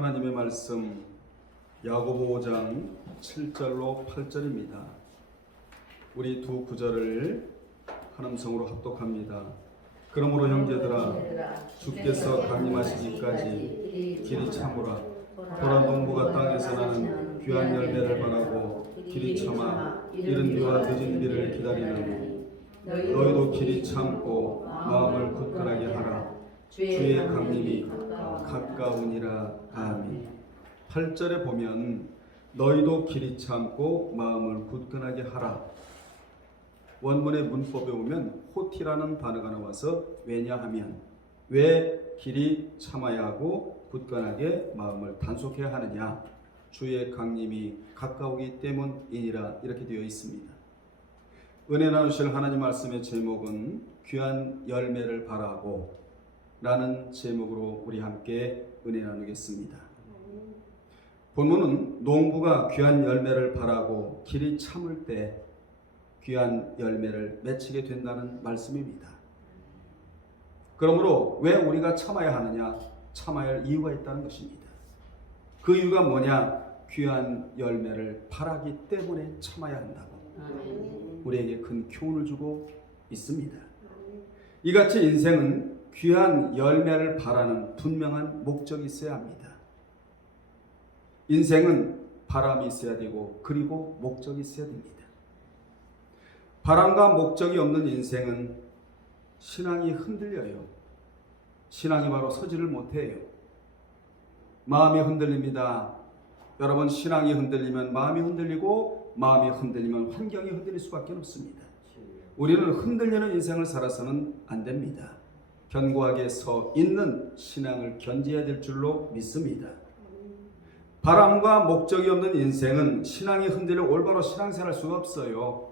하나님의 말씀 야고보 5장 7절로 8절입니다. 우리 두 구절을 한 음성으로 합독합니다. 그러므로 형제들아 주께서 강림하시기까지 길이 참으라. 보라 농부가 땅에서 나는 귀한 열매를 바라고 길이 참아 이른 비와 늦은 비를 기다리나니 너희도 길이 참고 마음을 굳건하게 하라. 주의 강림이 가까우니라. 아멘. 8절에 보면 너희도 길이 참고 마음을 굳건하게 하라. 원문의 문법에 보면 호티라는 단어가 나와서 왜냐하면, 왜 길이 참아야 하고 굳건하게 마음을 단속해야 하느냐, 주의 강림이 가까우기 때문이니라 이렇게 되어 있습니다. 은혜 나누실 하나님 말씀의 제목은 귀한 열매를 바라고 라는 제목으로 우리 함께 은혜 나누겠습니다. 본문은 농부가 귀한 열매를 바라고 길이 참을 때 귀한 열매를 맺히게 된다는 말씀입니다. 그러므로 왜 우리가 참아야 하느냐? 참아야 할 이유가 있다는 것입니다. 그 이유가 뭐냐? 귀한 열매를 바라기 때문에 참아야 한다고 우리에게 큰 교훈을 주고 있습니다. 이같이 인생은 귀한 열매를 바라는 분명한 목적이 있어야 합니다. 인생은 바람이 있어야 되고 그리고 목적이 있어야 됩니다. 바람과 목적이 없는 인생은 신앙이 흔들려요. 신앙이 바로 서지를 못해요. 마음이 흔들립니다. 여러분, 신앙이 흔들리면 마음이 흔들리고 마음이 흔들리면 환경이 흔들릴 수밖에 없습니다. 우리는 흔들리는 인생을 살아서는 안 됩니다. 견고하게 서 있는 신앙을 견지해야 될 줄로 믿습니다. 바람과 목적이 없는 인생은 신앙이 흔들려 올바로 신앙생활할 수가 없어요.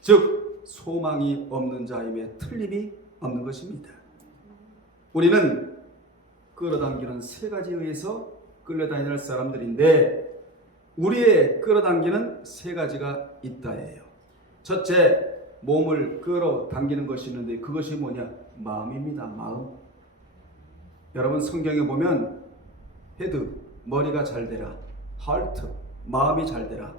즉 소망이 없는 자임에 틀림이 없는 것입니다. 우리는 끌어당기는 세 가지에 의해서 끌려다니는 사람들인데 우리의 끌어당기는 세 가지가 있다예요. 첫째, 몸을 끌어당기는 것이 있는데 그것이 뭐냐? 마음입니다. 마음. 여러분, 성경에 보면 헤드, 머리가 잘 되라, 하트, 마음이 잘 되라,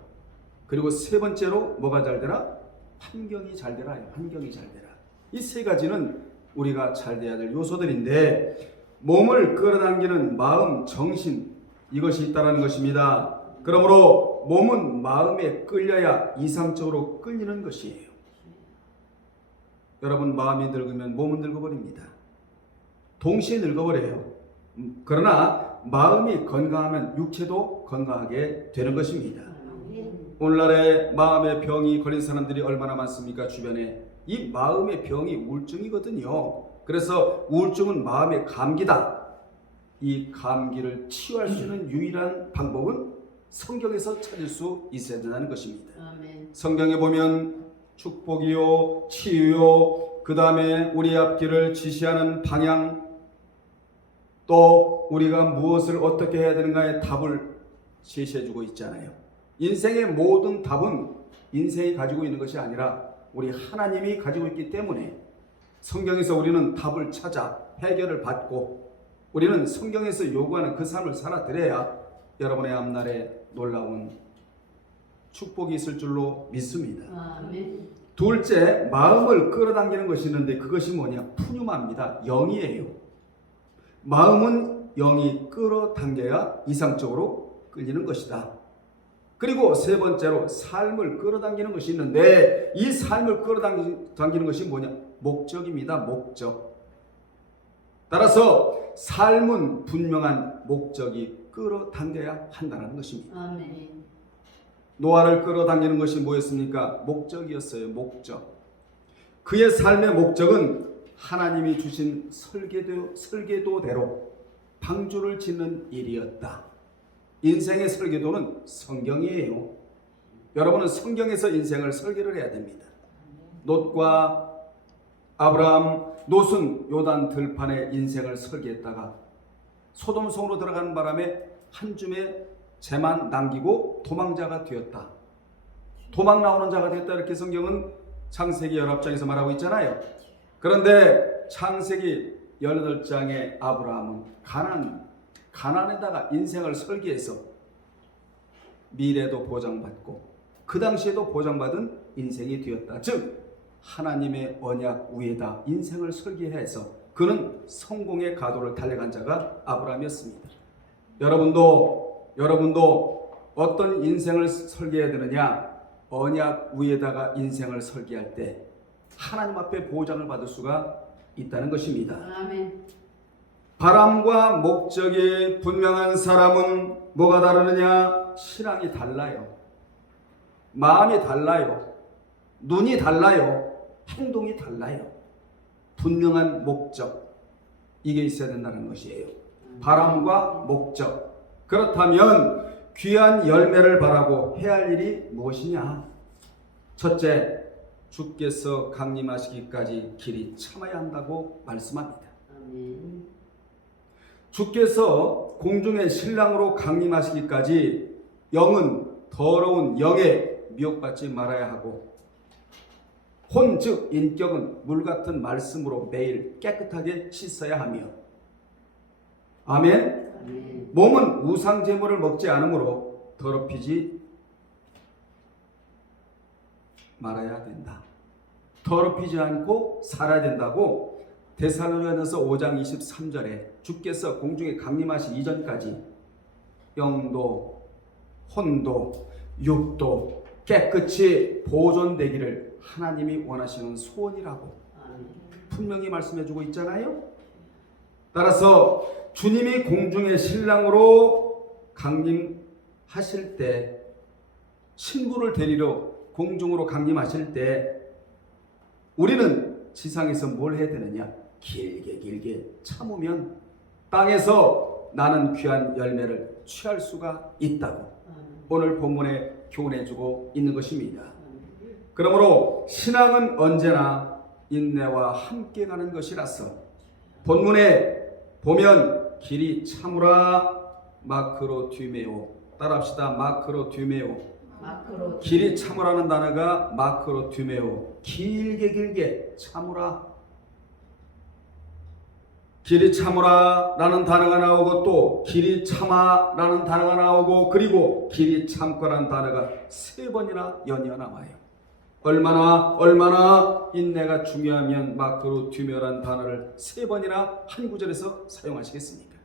그리고 세 번째로 뭐가 잘 되라? 환경이 잘 되라. 환경이 잘 되라. 이 세 가지는 우리가 잘 돼야 될 요소들인데 몸을 끌어당기는 마음, 정신, 이것이 있다는 것입니다. 그러므로 몸은 마음에 끌려야 이상적으로 끌리는 것이에요. 여러분, 마음이 늙으면 몸은 늙어버립니다. 동시에 늙어버려요. 그러나 마음이 건강하면 육체도 건강하게 되는 것입니다. 오늘날에 마음의 병이 걸린 사람들이 얼마나 많습니까? 주변에. 이 마음의 병이 우울증이거든요. 그래서 우울증은 마음의 감기다. 이 감기를 치유할 수 있는 유일한 방법은 성경에서 찾을 수 있어야 된다는 것입니다. 성경에 보면 축복이요, 치유요, 그 다음에 우리 앞길을 지시하는 방향, 또 우리가 무엇을 어떻게 해야 되는가의 답을 제시해주고 있잖아요. 인생의 모든 답은 인생이 가지고 있는 것이 아니라 우리 하나님이 가지고 있기 때문에 성경에서 우리는 답을 찾아 해결을 받고 우리는 성경에서 요구하는 그 삶을 살아드려야 여러분의 앞날에 놀라운 축복이 있을 줄로 믿습니다. 아멘. 둘째, 마음을 끌어당기는 것이 있는데 그것이 뭐냐? 푸뉴마입니다. 영이에요. 마음은 영이 끌어당겨야 이상적으로 끌리는 것이다. 그리고 세 번째로 삶을 끌어당기는 것이 있는데 이 삶을 끌어당기는 것이 뭐냐? 목적입니다. 목적. 따라서 삶은 분명한 목적이 끌어당겨야 한다는 것입니다. 아멘. 노아를 끌어당기는 것이 뭐였습니까? 목적이었어요. 목적. 그의 삶의 목적은 하나님이 주신 설계도대로 방주를 짓는 일이었다. 인생의 설계도는 성경이에요. 여러분은 성경에서 인생을 설계를 해야 됩니다. 롯과 아브라함, 롯은 요단 들판에 인생을 설계했다가 소돔성으로 들어가는 바람에 한 줌의 재만 남기고 도망자가 되었다. 도망 나오는 자가 되었다. 이렇게 성경은 창세기 19장에서 말하고 있잖아요. 그런데 창세기 18장의 아브라함은 가난에다가 인생을 설계해서 미래도 보장받고 그 당시에도 보장받은 인생이 되었다. 즉 하나님의 언약 위에다 인생을 설계해서 그는 성공의 가도를 달려간 자가 아브라함이었습니다. 여러분도 어떤 인생을 설계해야 되느냐? 언약 위에다가 인생을 설계할 때 하나님 앞에 보장을 받을 수가 있다는 것입니다. 아멘. 바람과 목적이 분명한 사람은 뭐가 다르느냐? 신앙이 달라요. 마음이 달라요. 눈이 달라요. 행동이 달라요. 분명한 목적, 이게 있어야 된다는 것이에요. 바람과 목적. 그렇다면 귀한 열매를 바라고 해야 할 일이 무엇이냐? 첫째, 주께서 강림하시기까지 길이 참아야 한다고 말씀합니다. 아멘. 주께서 공중의 신랑으로 강림하시기까지 영은 더러운 영에 미혹받지 말아야 하고 혼 즉 인격은 물같은 말씀으로 매일 깨끗하게 씻어야 하며 아멘. 아멘. 몸은 우상 제물을 먹지 않으므로 더럽히지 말아야 된다. 더럽히지 않고 살아야 된다고 데살로니가전서 5장 23절에 주께서 공중에 강림하시 이전까지 영도, 혼도, 육도 깨끗이 보존되기를 하나님이 원하시는 소원이라고 분명히 말씀해주고 있잖아요. 따라서 주님이 공중의 신랑으로 강림하실 때, 신부를 데리러 공중으로 강림하실 때 우리는 지상에서 뭘 해야 되느냐? 길게 참으면 땅에서 나는 귀한 열매를 취할 수가 있다고 오늘 본문에 교훈해주고 있는 것입니다. 그러므로 신앙은 언제나 인내와 함께 가는 것이라서 본문에 보면 길이 참으라 마크로 듀메오, 따라합시다. 마크로 듀메오. 길이 참으라는 단어가 마크로 듀메오, 길게 참으라. 길이 참으라 라는 단어가 나오고 또 길이 참아 라는 단어가 나오고 그리고 길이 참고라는 단어가 3번이나 연이어 나와요. 얼마나 인내가 중요하면 마크로 듀메오라는 단어를 3번이나 한 구절에서 사용하시겠습니까?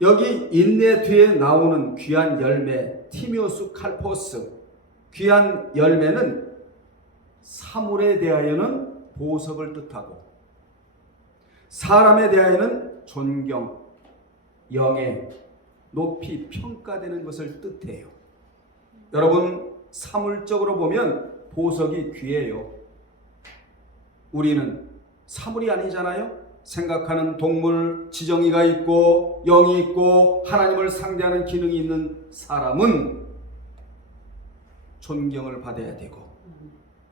여기 인내 뒤에 나오는 귀한 열매 티미오스 칼포스, 귀한 열매는 사물에 대하여는 보석을 뜻하고 사람에 대하여는 존경, 영예, 높이 평가되는 것을 뜻해요. 여러분, 사물적으로 보면 보석이 귀해요. 우리는 사물이 아니잖아요. 생각하는 동물, 지정이가 있고 영이 있고 하나님을 상대하는 기능이 있는 사람은 존경을 받아야 되고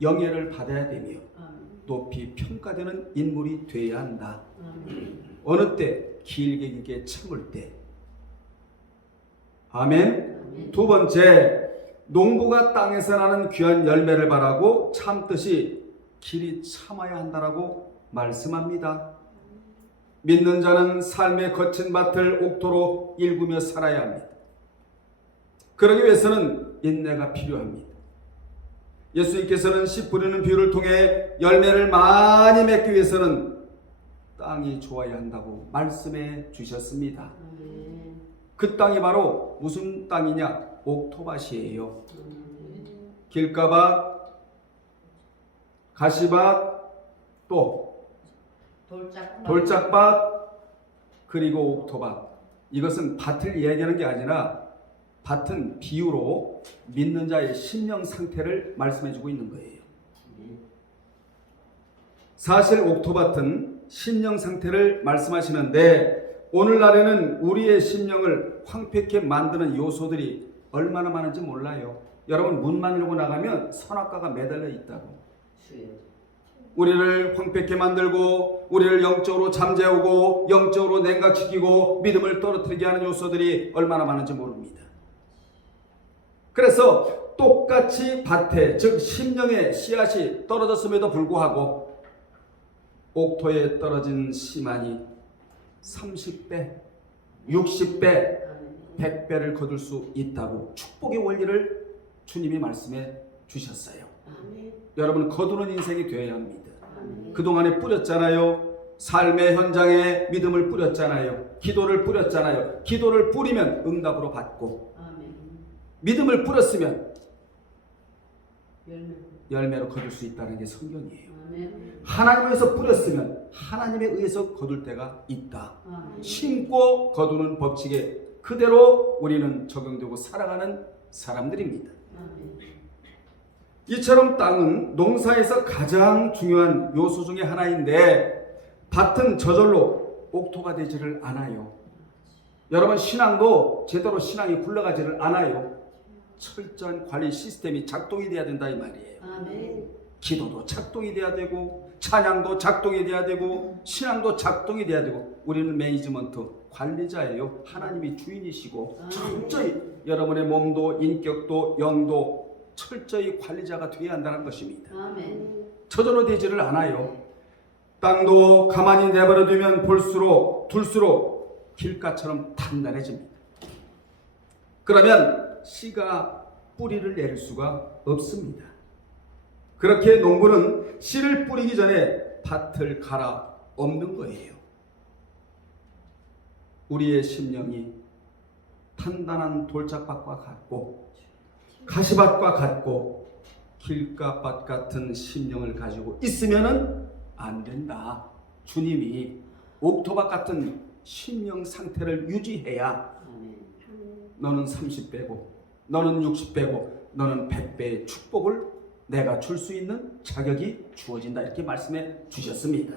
영예를 받아야 되며 높이 평가되는 인물이 되어야 한다. 어느 때? 길게 참을 때. 아멘. 두 번째, 농부가 땅에서 나는 귀한 열매를 바라고 참듯이 길이 참아야 한다라고 말씀합니다. 믿는 자는 삶의 거친 밭을 옥토로 일구며 살아야 합니다. 그러기 위해서는 인내가 필요합니다. 예수님께서는 씨 뿌리는 비유를 통해 열매를 많이 맺기 위해서는 땅이 좋아야 한다고 말씀해 주셨습니다. 그 땅이 바로 무슨 땅이냐? 옥토밭이에요. 길가밭, 가시밭, 또 돌짝밭, 그리고 옥토밭. 이것은 밭을 이야기하는 게 아니라 밭은 비유로 믿는 자의 심령 상태를 말씀해주고 있는 거예요. 사실 옥토밭은 심령 상태를 말씀하시는데 오늘날에는 우리의 심령을 황폐케 만드는 요소들이 얼마나 많은지 몰라요. 여러분, 문만 열고 나가면 선악과가 매달려 있다고. 우리를 황폐케 만들고 우리를 영적으로 잠재우고 영적으로 냉각시키고 믿음을 떨어뜨리게 하는 요소들이 얼마나 많은지 모릅니다. 그래서 똑같이 밭에, 즉 심령의 씨앗이 떨어졌음에도 불구하고 옥토에 떨어진 씨만이 30배, 60배, 100배를 거둘 수 있다고 축복의 원리를 주님이 말씀해 주셨어요. 여러분, 거두는 인생이 되어야 합니다. 그동안에 뿌렸잖아요. 삶의 현장에 믿음을 뿌렸잖아요. 기도를 뿌렸잖아요. 기도를 뿌리면 응답으로 받고, 믿음을 뿌렸으면 열매로 거둘 수 있다는 게 성경이에요. 하나님에서 뿌렸으면 하나님에 의해서 거둘 때가 있다. 심고 거두는 법칙에 그대로 우리는 적용되고 살아가는 사람들입니다. 이처럼 땅은 농사에서 가장 중요한 요소 중에 하나인데 밭은 저절로 옥토가 되지를 않아요. 여러분, 신앙도 제대로 신앙이 굴러가지를 않아요. 철저한 관리 시스템이 작동이 돼야 된다 이 말이에요. 기도도 작동이 돼야 되고, 찬양도 작동이 돼야 되고, 신앙도 작동이 돼야 되고. 우리는 매니지먼트 관리자예요. 하나님이 주인이시고 철저히 여러분의 몸도 인격도 영도 철저히 관리자가 되어야 한다는 것입니다. 저절로 되지를 않아요. 땅도 가만히 내버려 두면 볼수록 둘수록 길가처럼 단단해집니다. 그러면 씨가 뿌리를 내릴 수가 없습니다. 그렇게 농부는 씨를 뿌리기 전에 밭을 갈아 엎는 거예요. 우리의 심령이 단단한 돌짝밭과 같고 가시밭과 같고 길가밭 같은 심령을 가지고 있으면은 안 된다. 주님이 옥토밭 같은 심령 상태를 유지해야 너는 30배고 너는 60배고 너는 100배의 축복을 내가 줄 수 있는 자격이 주어진다. 이렇게 말씀해 주셨습니다.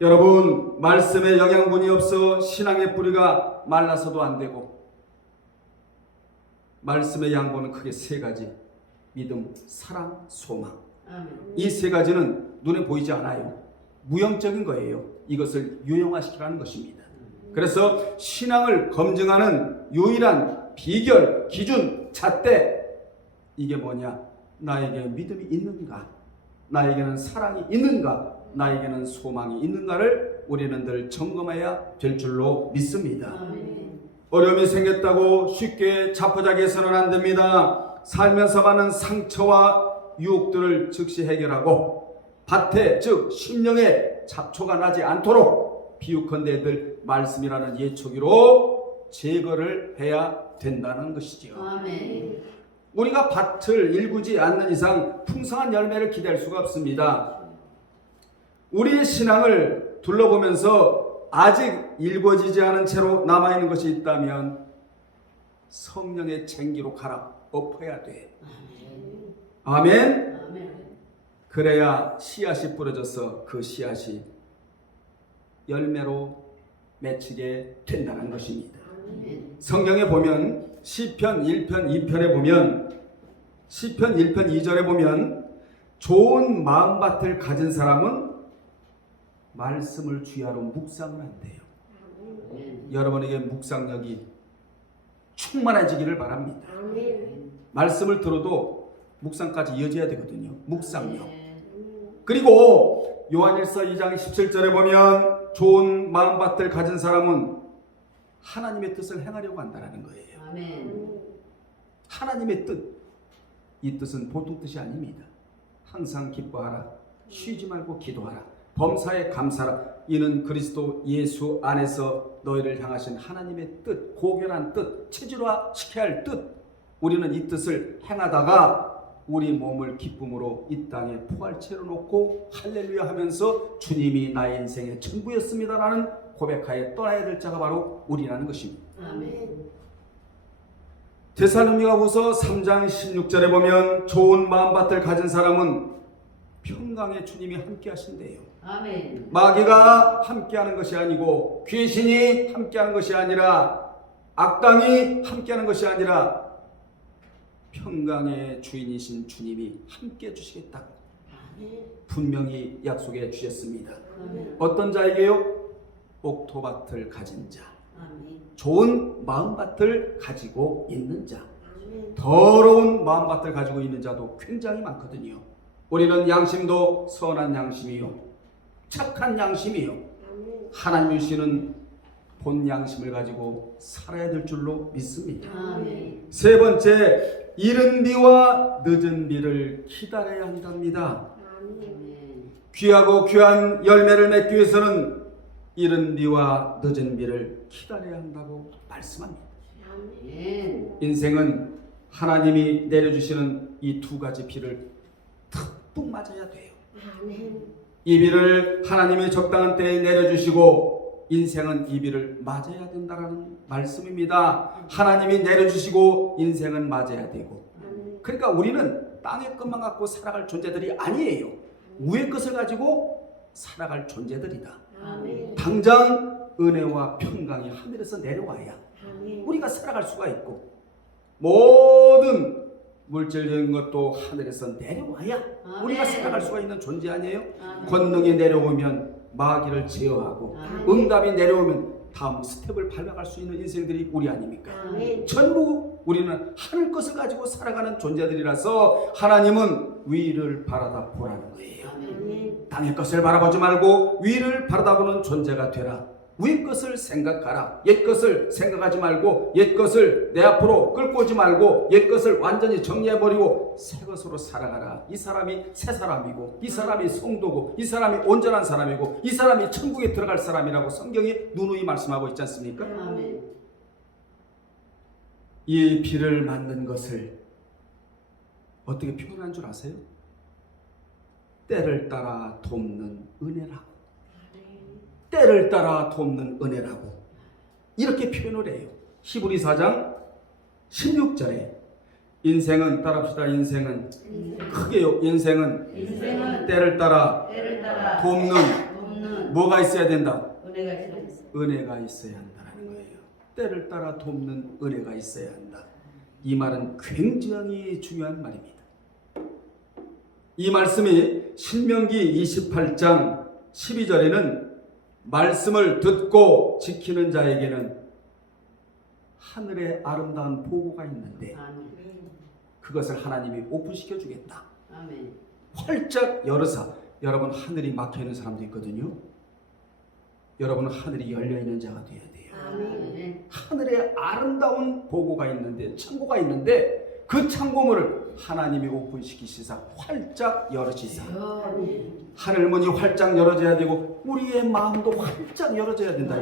여러분, 말씀에 영양분이 없어 신앙의 뿌리가 말라서도 안 되고, 말씀의 양분은 크게 세 가지: 믿음, 사랑, 소망. 이 세 가지는 눈에 보이지 않아요. 무형적인 거예요. 이것을 유형화시키라는 것입니다. 그래서 신앙을 검증하는 유일한 비결, 기준, 잣대, 이게 뭐냐? 나에게 믿음이 있는가? 나에게는 사랑이 있는가? 나에게는 소망이 있는가를 우리는 늘 점검해야 될 줄로 믿습니다. 어려움이 생겼다고 쉽게 자포자기해서는 안 됩니다. 살면서 많은 상처와 유혹들을 즉시 해결하고 밭에, 즉 심령에 잡초가 나지 않도록 비유컨대 늘 말씀이라는 예초기로 제거를 해야 된다는 것이죠. 우리가 밭을 일구지 않는 이상 풍성한 열매를 기대할 수가 없습니다. 우리의 신앙을 둘러보면서 아직 일궈지지 않은 채로 남아있는 것이 있다면 성령의 쟁기로 갈아 엎어야 돼. 아멘. 그래야 씨앗이 뿌려져서 그 씨앗이 열매로 맺히게 된다는 것입니다. 성경에 보면 시편 1편 2편에 보면, 시편 1편 2절에 보면 좋은 마음밭을 가진 사람은 말씀을 주야로 묵상을 한대요. 여러분에게 묵상력이 충만해지기를 바랍니다. 말씀을 들어도 묵상까지 이어져야 되거든요. 묵상력. 그리고 요한일서 2장 17절에 보면 좋은 마음밭을 가진 사람은 하나님의 뜻을 행하려고 한다는 거예요. 하나님의 뜻, 이 뜻은 보통 뜻이 아닙니다. 항상 기뻐하라, 쉬지 말고 기도하라, 범사에 감사하라. 이는 그리스도 예수 안에서 너희를 향하신 하나님의 뜻, 고결한 뜻, 체질화시켜야 할 뜻. 우리는 이 뜻을 행하다가 우리 몸을 기쁨으로 이 땅에 포괄체로 놓고 할렐루야 하면서 주님이 나의 인생의 전부였습니다라는 고백하에 떠나야 될 자가 바로 우리라는 것입니다. 데살로니가후서 3장 16절에 보면 좋은 마음밭을 가진 사람은 평강의 주님이 함께 하신대요. 마귀가 함께하는 것이 아니고, 귀신이 함께하는 것이 아니라, 악당이 함께하는 것이 아니라 평강의 주인이신 주님이 함께 해주시겠다고 분명히 약속해 주셨습니다. 어떤 자에게요? 옥토밭을 가진 자, 좋은 마음밭을 가지고 있는 자, 더러운 마음밭을 가지고 있는 자도 굉장히 많거든요. 우리는 양심도 선한 양심이요, 착한 양심이요, 하나님 주시는 본 양심을 가지고 살아야 될 줄로 믿습니다. 아멘. 세 번째, 이른 비와 늦은 비를 기다려야 한답니다. 아멘. 귀하고 귀한 열매를 맺기 위해서는 이른 비와 늦은 비를 기다려야 한다고 말씀합니다. 아멘. 인생은 하나님이 내려주시는 이 두 가지 비를 듬뿍 맞아야 돼요. 아멘. 이 비를 하나님이 적당한 때에 내려주시고 인생은 이 비를 맞아야 된다는 말씀입니다. 하나님이 내려주시고 인생은 맞아야 되고, 그러니까 우리는 땅의 것만 갖고 살아갈 존재들이 아니에요. 위의 것을 가지고 살아갈 존재들이다. 아멘. 당장 은혜와 평강이 하늘에서 내려와야 아멘. 우리가 살아갈 수가 있고, 모든 물질적인 것도 하늘에서 내려와야 우리가 살아갈 수가 있는 존재 아니에요? 권능이 내려오면 마귀를 제어하고, 응답이 내려오면 다음 스텝을 밟아갈 수 있는 인생들이 우리 아닙니까? 아멘. 전부 우리는 하늘 것을 가지고 살아가는 존재들이라서 하나님은 위를 바라다 보라는 거예요. 아멘. 땅의 것을 바라보지 말고 위를 바라다보는 존재가 되라. 위의 것을 생각하라. 옛 것을 생각하지 말고 옛 것을 내 앞으로 끌고 오지 말고 옛 것을 완전히 정리해버리고 새 것으로 살아가라. 이 사람이 새 사람이고, 이 사람이 성도고, 이 사람이 온전한 사람이고, 이 사람이 천국에 들어갈 사람이라고 성경이 누누이 말씀하고 있지 않습니까? 아멘. 이 비를 맞는 것을 어떻게 표현한 줄 아세요? 때를 따라 돕는 은혜라고. 때를 따라 돕는 은혜라고 이렇게 표현을 해요. 히브리 4장 16절에 인생은, 따라합시다. 인생은 크게요. 인생은 때를 따라 돕는 뭐가 있어야 된다? 은혜가 있어야 한다는 거예요. 때를 따라 돕는 은혜가 있어야 한다. 이 말은 굉장히 중요한 말입니다. 이 말씀이 신명기 28장 12절에는 말씀을 듣고 지키는 자에게는 하늘의 아름다운 보고가 있는데 그것을 하나님이 오픈시켜 주겠다. 활짝 열어서, 여러분 하늘이 막혀 있는 사람도 있거든요. 여러분은 하늘이 열려 있는 자가 되어야 돼요. 하늘에 아름다운 보고가 있는데, 창고가 있는데 그 창고문을 하나님이 오픈시키시사 활짝 열어지사, 하늘문이 활짝 열어져야 되고 우리의 마음도 활짝 열어져야 된다.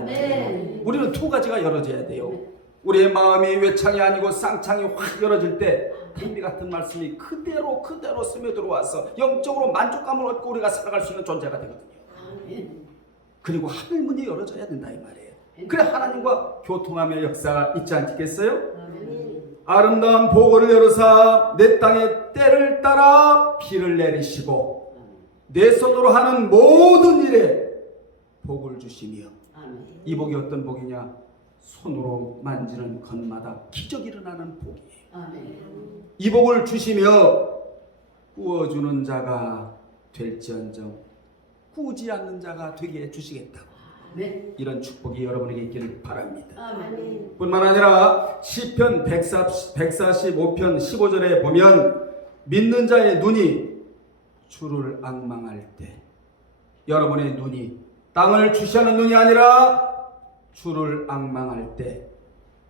우리는 두 가지가 열어져야 돼요. 우리의 마음이 외창이 아니고 쌍창이 확 열어질 때 다윗 같은 말씀이 그대로 스며들어와서 영적으로 만족감을 얻고 우리가 살아갈 수 있는 존재가 되거든요. 그리고 하늘문이 열어져야 된다 이 말이에요. 그래 하나님과 교통하며 역사가 있지 않겠어요? 아름다운 보고를 열어사 내 땅에 때를 따라 비를 내리시고 내 손으로 하는 모든 일에 복을 주시며, 이 복이 어떤 복이냐? 손으로 만지는 것마다 기적이 일어나는 복이에요. 이 복을 주시며 구워주는 자가 될지언정 구우지 않는 자가 되게 해주시겠다고. 이런 축복이 여러분에게 있기를 바랍니다. 뿐만 아니라 시편 145편 15절에 보면 믿는 자의 눈이 주를 앙망할 때, 여러분의 눈이 땅을 주시하는 눈이 아니라 주를 앙망할 때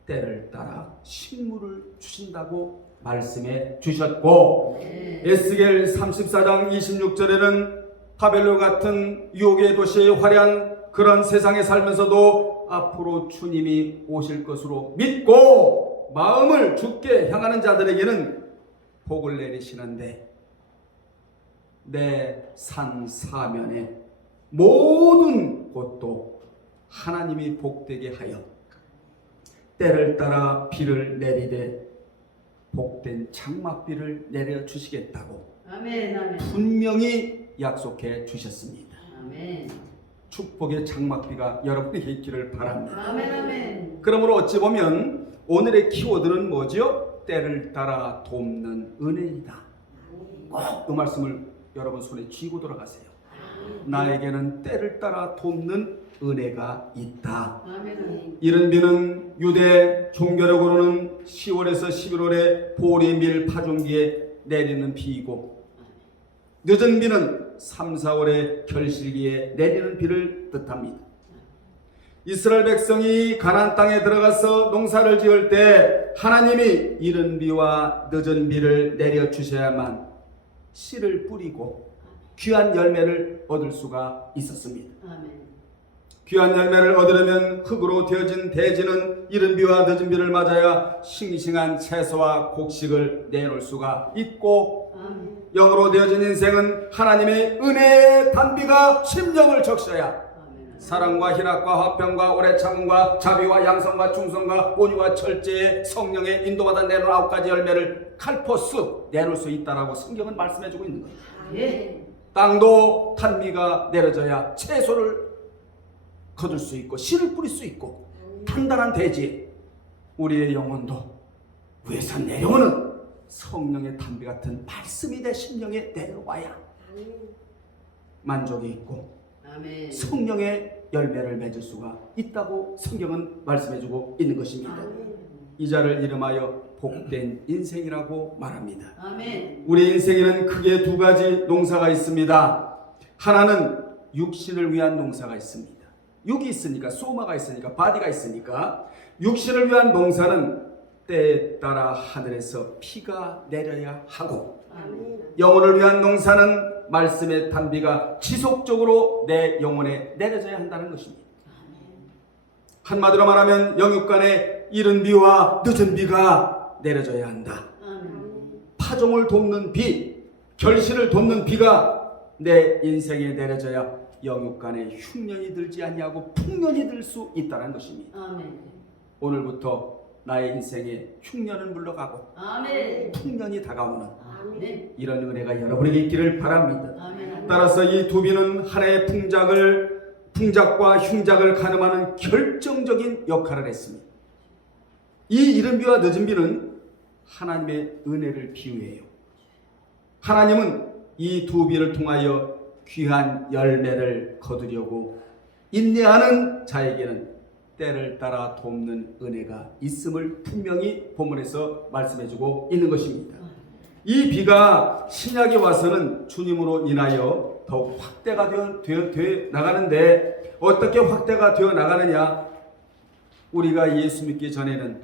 때를 따라 식물을 주신다고 말씀해 주셨고, 에스겔 34장 26절에는 바벨론 같은 유혹의 도시의 화려한 그런 세상에 살면서도 앞으로 주님이 오실 것으로 믿고 마음을 주께 향하는 자들에게는 복을 내리시는데, 내 산 사면에 모든 곳도 하나님이 복되게 하여 때를 따라 비를 내리되 복된 장막비를 내려주시겠다고 분명히 약속해 주셨습니다. 축복의 장막비가 여러분에게 있기를 바랍니다. 그러므로 어찌 보면 오늘의 키워드는 뭐죠? 때를 따라 돕는 은혜이다. 꼭 그 말씀을 여러분 손에 쥐고 돌아가세요. 나에게는 때를 따라 돕는 은혜가 있다. 이른 비는 유대 종교력으로는 10월에서 11월에 보리밀 파종기에 내리는 비이고, 늦은 비는 3, 4월에 결실기에 내리는 비를 뜻합니다. 이스라엘 백성이 가나안 땅에 들어가서 농사를 지을 때 하나님이 이른 비와 늦은 비를 내려 주셔야만 씨를 뿌리고 귀한 열매를 얻을 수가 있었습니다. 아멘. 귀한 열매를 얻으려면 흙으로 되어진 대지는 이른 비와 늦은 비를 맞아야 싱싱한 채소와 곡식을 내놓을 수가 있고, 아멘. 영으로 되어진 인생은 하나님의 은혜의 단비가 심령을 적셔야 아멘. 사랑과 희락과 화평과 오래 참음과 자비와 양성과 충성과 온유와 절제의 성령의 인도받아 내놓은 9가지 열매를 칼포스 내놓을 수 있다라고 성경은 말씀해주고 있는 거예요. 아멘. 땅도 단비가 내려져야 채소를 거둘 수 있고 씨를 뿌릴 수 있고, 단단한 대지 우리의 영혼도 위에서 내려오는 성령의 단비 같은 말씀이 내 심령에 내려와야 만족이 있고 아멘. 성령의 열매를 맺을 수가 있다고 성경은 말씀해주고 있는 것입니다. 아멘. 이 자를 이름하여 복된 인생이라고 말합니다. 아멘. 우리 인생에는 크게 2가지 농사가 있습니다. 하나는 육신을 위한 농사가 있습니다. 육이 있으니까, 소마가 있으니까, 바디가 있으니까 육신을 위한 농사는 때에 따라 하늘에서 피가 내려야 하고, 아멘. 영혼을 위한 농사는 말씀의 단비가 지속적으로 내 영혼에 내려져야 한다는 것입니다. 한마디로 말하면 영육간에 이른 비와 늦은 비가 내려져야 한다. 아멘. 파종을 돕는 비, 결실을 돕는 비가 내 인생에 내려져야 영육간에 흉년이 들지 아니하고 풍년이 들 수 있다는 것입니다. 아멘. 오늘부터 나의 인생에 흉년은 물러가고 아멘. 풍년이 다가오는 아멘. 이런 은혜가 여러분에게 있기를 바랍니다. 아멘. 따라서 이 2비는 한 해의 풍작과 흉작을 가늠하는 결정적인 역할을 했습니다. 이 이른 비와 늦은 비는 하나님의 은혜를 비유해요. 하나님은 이 2비를 통하여 귀한 열매를 거두려고 인내하는 자에게는 때를 따라 돕는 은혜가 있음을 분명히 본문에서 말씀해주고 있는 것입니다. 이 비가 신약에 와서는 주님으로 인하여 더욱 확대가 되어 나가는데, 어떻게 확대가 되어 나가느냐? 우리가 예수 믿기 전에는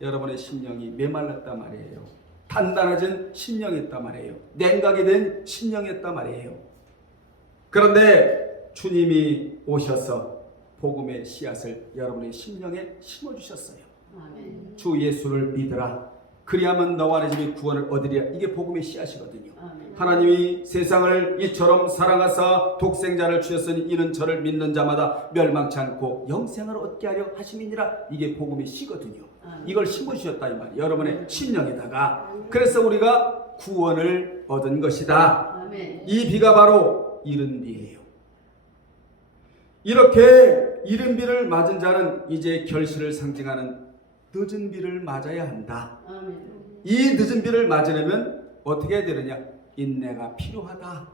여러분의 심령이 메말랐단 말이에요. 단단해진 심령이었단 말이에요. 냉각이 된 심령이었단 말이에요. 그런데 주님이 오셔서 복음의 씨앗을 여러분의 심령에 심어주셨어요. 아멘. 주 예수를 믿으라. 그리하면 너와 내 집이 구원을 얻으리라. 이게 복음의 씨앗이거든요. 아멘. 하나님이 세상을 이처럼 사랑하사 독생자를 주셨으니 이는 저를 믿는 자마다 멸망치 않고 영생을 얻게 하려 하심이니라. 이게 복음의 씨거든요. 아멘. 이걸 심어주셨다 이 말이에요. 여러분의 심령에다가. 그래서 우리가 구원을 얻은 것이다. 아멘. 이 비가 바로 이른 비예요. 이렇게 이른 비를 맞은 자는 이제 결실을 상징하는 늦은 비를 맞아야 한다. 아멘. 이 늦은 비를 맞으려면 어떻게 해야 되느냐? 인내가 필요하다.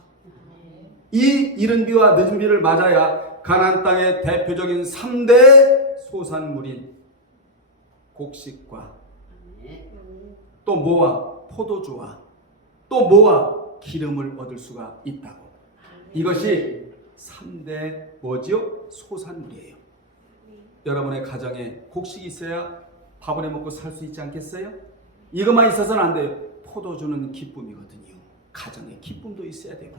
이 이른 비와 늦은 비를 맞아야 가나안 땅의 대표적인 3대 소산물인 곡식과 또 뭐와 포도주와 또 뭐와 기름을 얻을 수가 있다고. 이것이 3대 뭐지요? 소산물이에요. 여러분의 가정에 곡식이 있어야 밥을 해 먹고 살 수 있지 않겠어요? 이것만 있어서는 안 돼요. 포도주는 기쁨이거든요. 가정에 기쁨도 있어야 되고.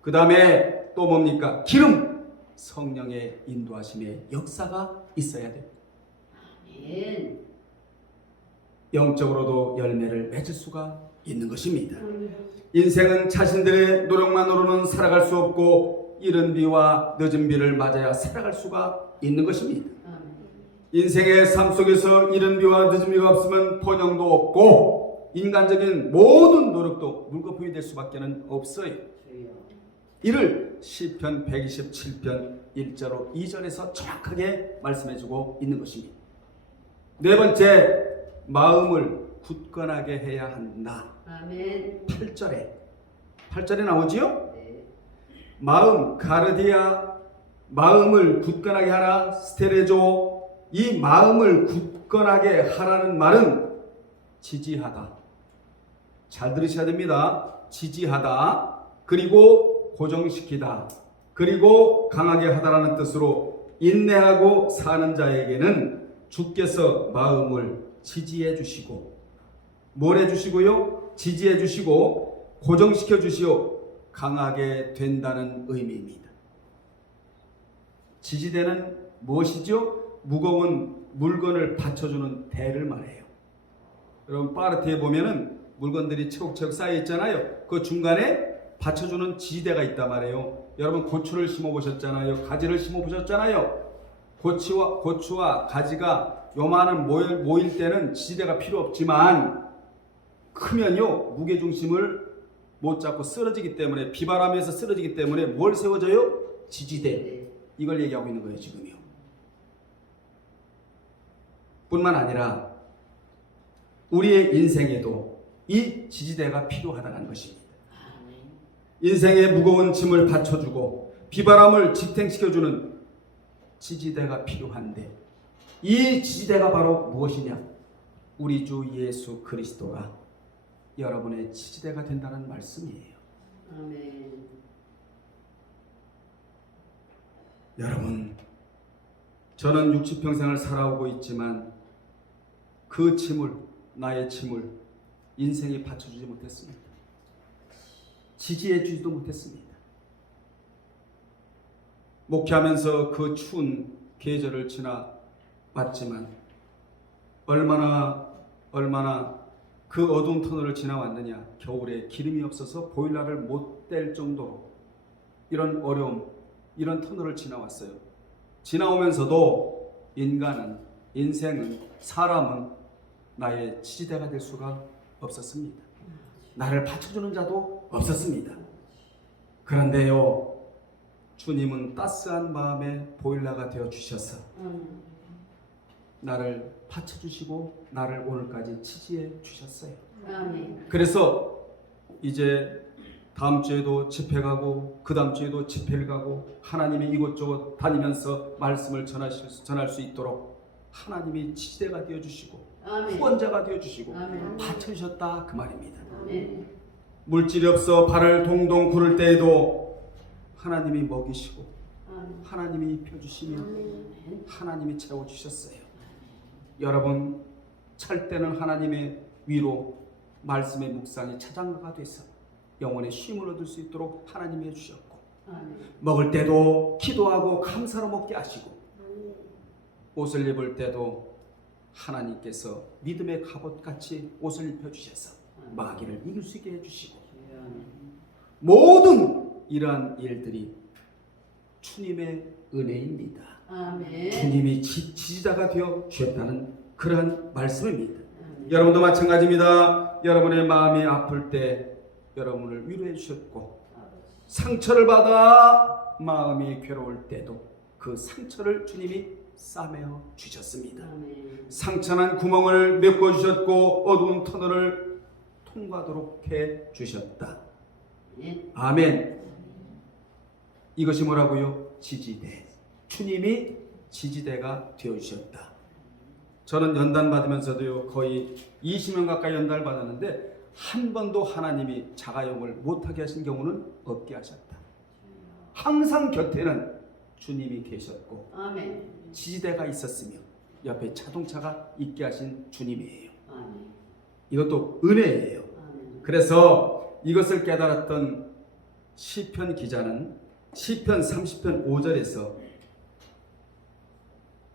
그 다음에 또 뭡니까? 기름! 성령의 인도하심의 역사가 있어야 돼요. 아멘. 영적으로도 열매를 맺을 수가 있는 것입니다. 인생은 자신들의 노력만으로는 살아갈 수 없고 이른 비와 늦은 비를 맞아야 살아갈 수가 있는 것입니다. 인생의 삶 속에서 이른 비와 늦은 비가 없으면 번영도 없고 인간적인 모든 노력도 물거품이 될 수밖에 없어요. 이를 시편 127편 1절로 2절에서 정확하게 말씀해주고 있는 것입니다. 네 번째, 마음을 굳건하게 해야 한다. 아멘. 8절에 나오지요? 마음, 가르디아, 마음을 굳건하게 하라, 스테레조. 이 마음을 굳건하게 하라는 말은 지지하다. 잘 들으셔야 됩니다. 지지하다. 그리고 고정시키다. 그리고 강하게 하다라는 뜻으로 인내하고 사는 자에게는 주께서 마음을 지지해 주시고 뭘 해주시고요? 지지해 주시고 고정시켜 주시오 강하게 된다는 의미입니다. 지지대는 무엇이죠? 무거운 물건을 받쳐주는 대를 말해요. 여러분 파르트에 보면은 물건들이 차곡차곡 쌓여 있잖아요. 그 중간에 받쳐주는 지지대가 있단 말이에요. 여러분 고추를 심어 보셨잖아요. 가지를 심어 보셨잖아요. 고추와 가지가 요만한 모일 때는 지지대가 필요 없지만 크면요 무게중심을 못 잡고 쓰러지기 때문에 비바람에서 쓰러지기 때문에 뭘 세워져요? 지지대. 이걸 얘기하고 있는 거예요 지금요. 뿐만 아니라 우리의 인생에도 이 지지대가 필요하다는 것입니다. 인생의 무거운 짐을 받쳐주고 비바람을 직행시켜주는 지지대가 필요한데 이 지지대가 바로 무엇이냐? 우리 주 예수 그리스도가 여러분의 지지대가 된다는 말씀이에요. 아멘. 여러분, 저는 60평생을 살아오고 있지만 그 짐을, 나의 짐을 인생이 받쳐주지 못했습니다. 지지해주지도 못했습니다. 목회하면서 그 추운 계절을 지나왔지만 얼마나 그 어두운 터널을 지나왔느냐. 겨울에 기름이 없어서 보일러를 못 뗄 정도로 이런 어려움, 이런 터널을 지나왔어요. 지나오면서도 인생은, 사람은 나의 지지대가 될 수가 없었습니다. 나를 받쳐주는 자도 없었습니다. 그런데요, 주님은 따스한 마음의 보일러가 되어 주셔서 나를 받쳐주시고 나를 오늘까지 지지해 주셨어요. 아멘. 그래서 이제 다음 주에도 집회 가고 그 다음 주에도 집회를 가고 하나님이 이곳저곳 다니면서 말씀을 전할 수 있도록 하나님이 지지대가 되어주시고 아멘. 후원자가 되어주시고 아멘. 받쳐주셨다 그 말입니다. 아멘. 물질이 없어 발을 동동 구를 때에도 하나님이 먹이시고 하나님이 입혀주시며 하나님이 채워주셨어요. 여러분 찰 때는 하나님의 위로 말씀의 묵상이 차장가가 돼서 영혼의 쉼을 얻을 수 있도록 하나님이 해주셨고 먹을 때도 기도하고 감사로 먹게 하시고 옷을 입을 때도 하나님께서 믿음의 갑옷같이 옷을 입혀주셔서 마귀를 이길 수 있게 해주시고 모든 이러한 일들이 주님의 은혜입니다. 아멘. 주님이 지지자가 되어 주셨다는 그러한 말씀입니다. 여러분도 마찬가지입니다. 여러분의 마음이 아플 때 여러분을 위로해 주셨고 상처를 받아 마음이 괴로울 때도 그 상처를 주님이 싸매어 주셨습니다. 아멘. 상처난 구멍을 메꿔 주셨고 어두운 터널을 통과하도록 해 주셨다. 아멘. 이것이 뭐라고요? 지지대. 주님이 지지대가 되어 주셨다. 저는 연단 받으면서도요 거의 20년 가까이 연단을 받았는데 한 번도 하나님이 자가용을 못하게 하신 경우는 없게 하셨다. 항상 곁에는 주님이 계셨고 아멘. 지지대가 있었으며 옆에 자동차가 있게 하신 주님이에요. 아멘. 이것도 은혜예요. 아멘. 그래서 이것을 깨달았던 시편 기자는 시편 30편 5절에서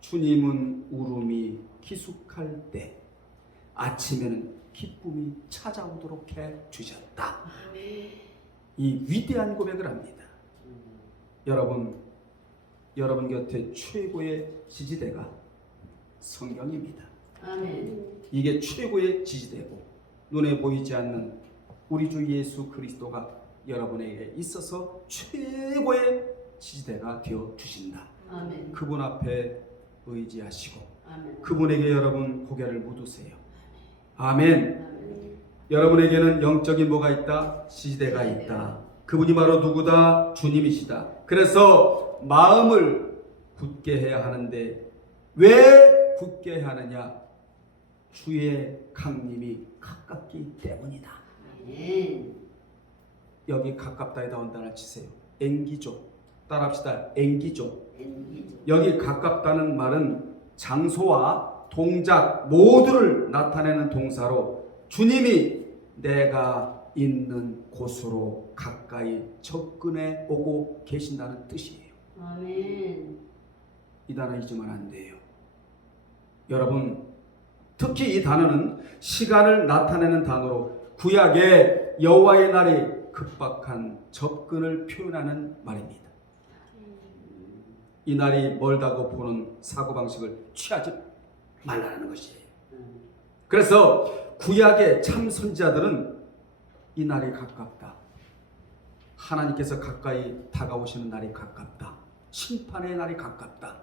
주님은 울음이 기숙할 때 아침에는 기쁨이 찾아오도록 해 주셨다. 이 위대한 고백을 합니다. 여러분 곁에 최고의 지지대가 성경입니다. 아멘. 이게 최고의 지지대고 눈에 보이지 않는 우리 주 예수 그리스도가 여러분에게 있어서 최고의 지지대가 되어 주신다. 아멘. 그분 앞에 의지하시고 아멘. 그분에게 여러분 고개를 묻으세요. 아멘. 아멘. 여러분에게는 영적인 뭐가 있다? 지지대가 있다. 그분이 바로 누구다? 주님이시다. 그래서 마음을 굳게 해야 하는데 왜 굳게 해야 하느냐? 주의 강림이 가깝기 때문이다. 아멘. 여기 가깝다에다 원단을 치세요. 앵기죠. 따라합시다. 앵기죠. 엔기죠. 여기 가깝다는 말은 장소와 동작 모두를 나타내는 동사로 주님이 내가 있는 곳으로 가까이 접근해 오고 계신다는 뜻이에요. 아멘. 이 단어 잊으면 안 돼요. 여러분, 특히 이 단어는 시간을 나타내는 단어로 구약의 여호와의 날이 급박한 접근을 표현하는 말입니다. 이 날이 멀다고 보는 사고방식을 취하지 말라는 것이에요. 그래서 구약의 참 선지자들은 이 날이 가깝다. 하나님께서 가까이 다가오시는 날이 가깝다. 심판의 날이 가깝다.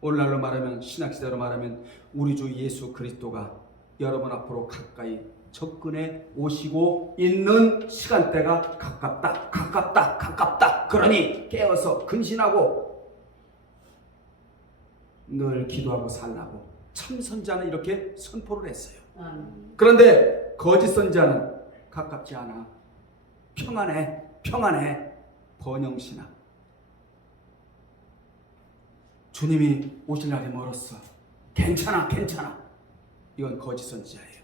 오늘날로 말하면, 신학시대로 말하면 우리 주 예수 그리스도가 여러분 앞으로 가까이 접근해 오시고 있는 시간대가 가깝다. 가깝다. 가깝다. 그러니 깨어서 근신하고 늘 기도하고 살라고 참 선지자는 이렇게 선포를 했어요. 그런데 거짓 선지자는 가깝지 않아. 평안해. 평안해. 번영신학. 주님이 오실 날이 멀었어. 괜찮아. 괜찮아. 이건 거짓 선지자예요.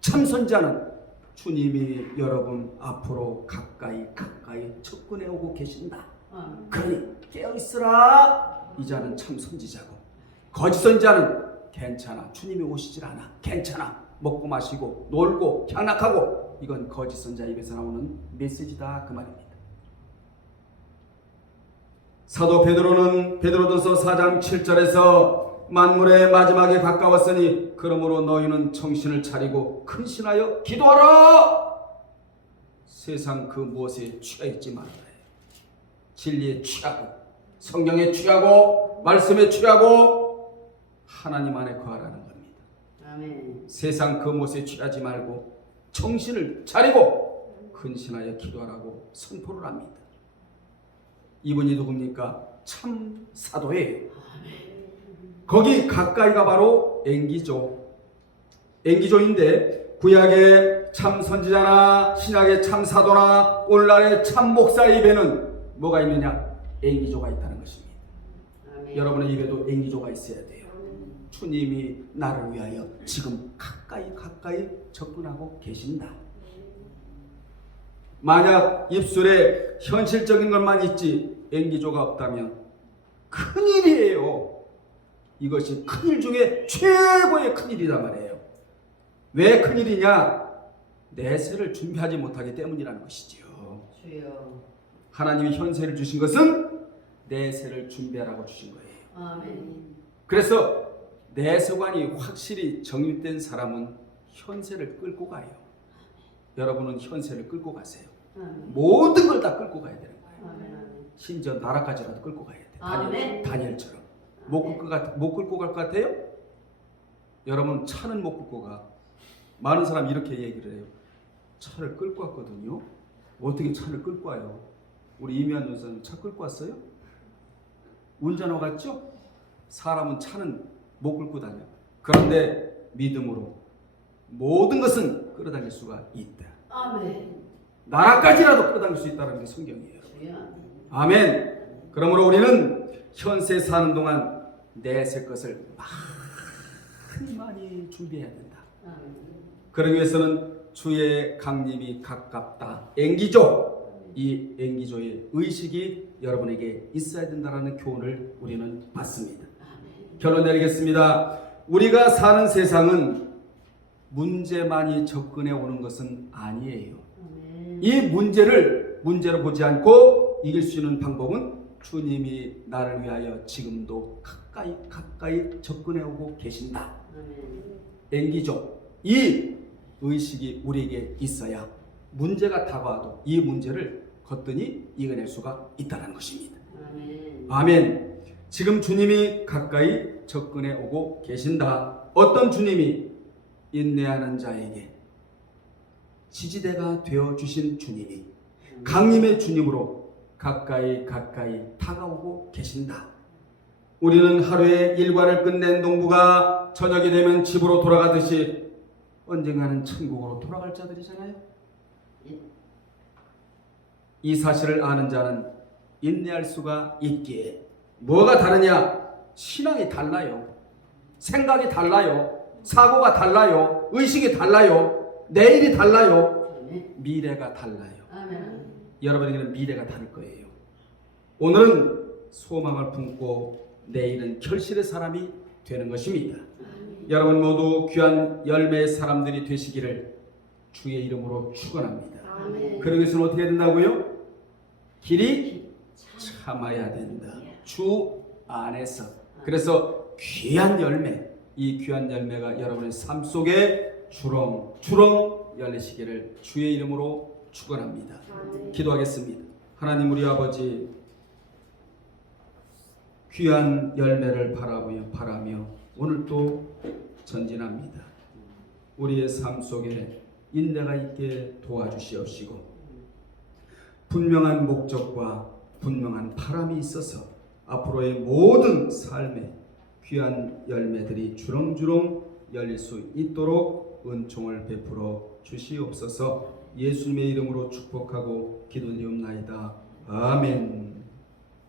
참 선지자는 주님이 여러분 앞으로 가까이 접근해 오고 계신다. 그러니 깨어있으라. 이 자는 참 선지자고, 거짓 선지자는 괜찮아. 주님이 오시질 않아. 괜찮아. 먹고 마시고 놀고 향락하고. 이건 거짓 선지자 입에서 나오는 메시지다 그 말입니다. 사도 베드로는 베드로전서 4장 7절에서 만물의 마지막에 가까웠으니 그러므로 너희는 정신을 차리고 근신하여 기도하라. 세상 그 무엇에 취하 있지 말라. 진리에 취하고 성경에 취하고 말씀에 취하고 하나님 안에 거하라는 겁니다. 아멘. 세상 그 무엇에 취하지 말고 정신을 차리고 근신하여 기도하라고 선포를 합니다. 이분이 누굽니까? 참 사도예요. 거기 가까이가 바로 엔기조. 엔기조인데 구약의 참 선지자나 신약의 참 사도나 오늘날의 참 목사 입에는 뭐가 있느냐? 엔기조가 있다는 것입니다. 아멘. 여러분의 입에도 엔기조가 있어야 돼요. 주님이 나를 위하여 지금 가까이 접근하고 계신다. 만약 입술에 현실적인 것만 있지 엔기조가 없다면 큰일이에요. 이것이 큰일 중에 최고의 큰일이란 말이에요. 왜 큰일이냐? 내세를 준비하지 못하기 때문이라는 것이지요. 주여. 하나님이 현세를 주신 것은 내세를 준비하라고 주신 거예요. 아멘. 그래서 내세관이 확실히 정립된 사람은 현세를 끌고 가요. 여러분은 현세를 끌고 가세요. 아멘. 모든 걸 다 끌고 가야 되는 거예요. 아멘. 심지어 나라까지라도 끌고 가야 돼요. 아멘. 다니엘처럼. 못 끌고 갈 것 같아요? 여러분, 차는 못 끌고 가. 많은 사람이 이렇게 얘기를 해요. 차를 끌고 왔거든요. 어떻게 차를 끌고 와요? 우리 이미한 전사는 차 끌고 왔어요? 운전하고 갔죠? 사람은 차는 못 끌고 다녀. 그런데 믿음으로 모든 것은 끌어당길 수가 있다. 아멘. 나라까지라도 끌어당길 수 있다는 게 성경이에요. 주여. 아멘. 그러므로 우리는 현세 사는 동안 내세 것을 많이 준비해야 된다. 아멘. 그러기 위해서는 주의 강림이 가깝다. 엔기조. 이 엔기조의 의식이 여러분에게 있어야 된다는 교훈을 우리는 받습니다. 결론 내리겠습니다. 우리가 사는 세상은 문제만이 접근해 오는 것은 아니에요. 아멘. 이 문제로 보지 않고 이길 수 있는 방법은 주님이 나를 위하여 지금도 가까이 접근해 오고 계신다. 아멘. 엔기조. 이 의식이 우리에게 있어야 문제가 다가와도 이 문제를 거뜬히 이겨낼 수가 있다는 것입니다. 아멘. 아멘. 지금 주님이 가까이 접근해 오고 계신다. 어떤 주님이? 인내하는 자에게 지지대가 되어주신 주님이 강림의 주님으로 가까이 다가오고 계신다. 우리는 하루의 일과를 끝낸 농부가 저녁이 되면 집으로 돌아가듯이 언젠가는 천국으로 돌아갈 자들이잖아요. 이 사실을 아는 자는 인내할 수가 있기에 뭐가 다르냐? 신앙이 달라요. 생각이 달라요. 사고가 달라요. 의식이 달라요. 내일이 달라요. 아멘. 미래가 달라요. 아멘. 여러분에게는 미래가 다를 거예요. 오늘은 소망을 품고 내일은 결실의 사람이 되는 것입니다. 아멘. 여러분 모두 귀한 열매의 사람들이 되시기를 주의 이름으로 축원합니다. 아멘. 그러기 위해서는 어떻게 해야 된다고요? 길이 참아야 된다. 주 안에서. 그래서 귀한 열매, 이 귀한 열매가 여러분의 삶 속에 주렁주렁 열리시기를 주의 이름으로 축원합니다. 아멘. 기도하겠습니다. 하나님 우리 아버지, 귀한 열매를 바라며 오늘 또 전진합니다. 우리의 삶 속에 인내가 있게 도와주시옵시고 분명한 목적과 분명한 바람이 있어서 앞으로의 모든 삶에 귀한 열매들이 주렁주렁 열릴 수 있도록 은총을 베풀어 주시옵소서. 예수님의 이름으로 축복하고 기도드리옵나이다. 아멘.